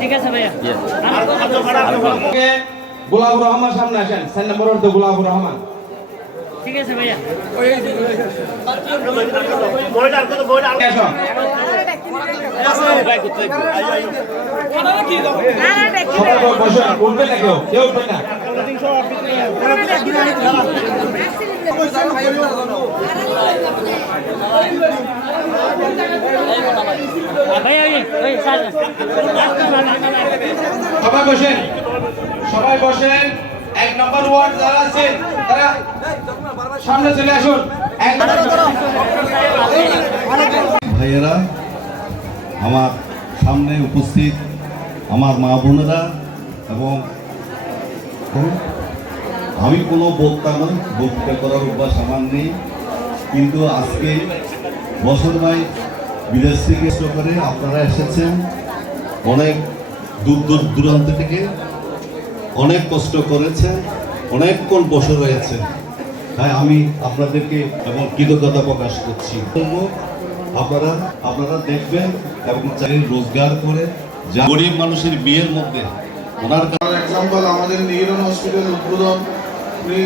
ঠিক আছে ভাইয়া। গোলাবুর রহমান সামনে আসেন। সেন নম্বর তো গোলাবুর রহমান। ঠিক আছে ভাইয়া। এসো বসে উঠবে না কেউ। কেউ উঠবে না। সবাই বসেন। সবাই বসেন। এক নম্বর ওয়ার্ড যারা আছেন তারা সামনে চলে আসুন। ভাইয়েরা, আমার সামনে উপস্থিত আমার মা বোনেরা এবং আমি কোনো বক্তা নই, বক্তৃতা করার অভ্যাস আমার নেই। কিন্তু আজকে বছর ভাই বিদেশ থেকে করে আপনারা এসেছেন। অনেক দূর দূর দূরান্ত থেকে অনেক কষ্ট করেছেন অনেকক্ষণ বসে রয়েছে তাই আমি আপনাদেরকে এবং কৃতজ্ঞতা প্রকাশ করছি। আপনারা আপনারা দেখবেন এবং চাকরি রোজগার করে গরিব মানুষের বিয়ের মধ্যে, ওনার এক্সাম্পল আমাদের নিউরন হসপিটাল উদ্বোধন উনি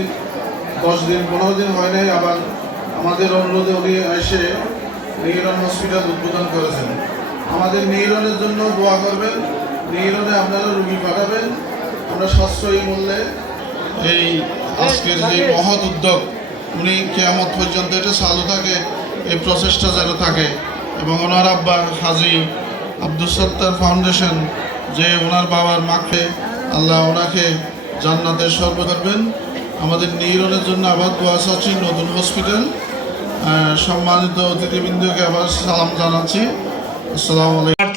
দশ দিন, পনেরো দিন হয় নাই, আবার আমাদের অনুরোধে উনি এসে নিউরন হসপিটাল উদ্বোধন করেছেন। আমাদের নিউরনের জন্য দোয়া করবেন নিউরনে আপনারা রুগী পাঠাবেন, আমরা সাশ্রয়ী মূল্যে এই আজকের যে মহৎ উদ্যোগ, উনি কেয়ামত পর্যন্ত এটা চালু থাকে, এই প্রচেষ্টা যেন থাকে। এবং ওনার আব্বা হাজি আব্দুল সত্তার ফাউন্ডেশন, যে ওনার বাবার মাকে আল্লাহ ওনাকে জান্নাতের সর্ব করবেন। আমাদের নিউরনের জন্য আবার দোয়া চাচ্ছি নতুন হসপিটাল। সম্মানিত অতিথিবৃন্দকে আবার সালাম জানাচ্ছি।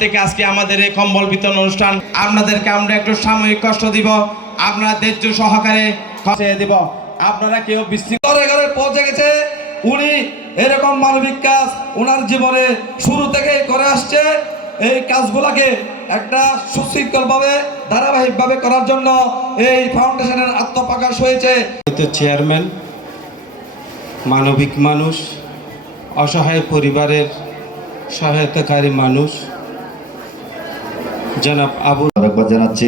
থেকে আজকে আমাদের এই কম্বল বিতরণ অনুষ্ঠান। আপনাদেরকে আমরা একটু সাময়িক কষ্ট দিব। আপনারা ধৈর্য সহকারে দিব। আপনারা কেউ বিশৃঙ্খল ঘরে পৌঁছে গেছে উনি এরকম মানবিক কাজ ওনার জীবনে শুরু থেকেই করে আসছে। এই কাজগুলাকে একটা সুশৃঙ্খলভাবে, ধারাবাহিকভাবে করার জন্য এই ফাউন্ডেশনের আত্মপ্রকাশ হয়েছে। তো চেয়ারম্যান মানবিক মানুষ অসহায় পরিবারের সহায়তাকারী মানুষ জনাব আবুল আরেকবার জানাচ্ছি।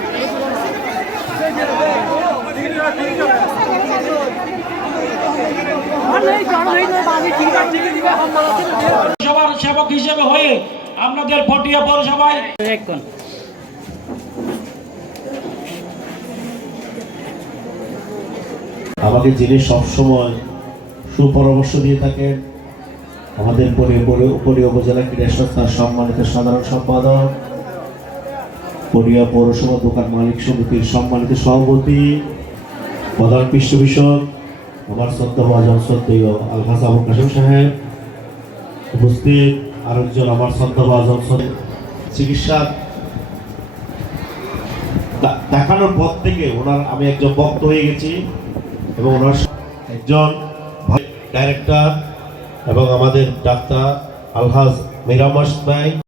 সবার সেবক হিসেবে হয়ে আপনাদের পটিয়া পৌরসভায় আমাকে যিনি সবসময় সুপরামর্শ দিয়ে থাকেন আমাদের পরে পরে উপরীয় উপজেলা ক্রীড়া সংস্থার সম্মানিত সাধারণ সম্পাদক পরিয়া পৌরসভা দোকান মালিক সমিতির সম্মানিত সভাপতি প্রধান পৃষ্ঠপোষক আমার শ্রদ্ধাভাজন শ্রদ্ধেয় আলহাজ আবুল কাসিম সাহেব, উপস্থিত আরেকজন আমার শ্রদ্ধাভাজন চিকিৎসা দেখানোর পর থেকে ওনার, আমি একজন ভক্ত হয়ে গেছি এবং ওনার একজন ডাইরেক্টর এবং আমাদের ডাক্তার আলহাজ মিরামাস ভাই।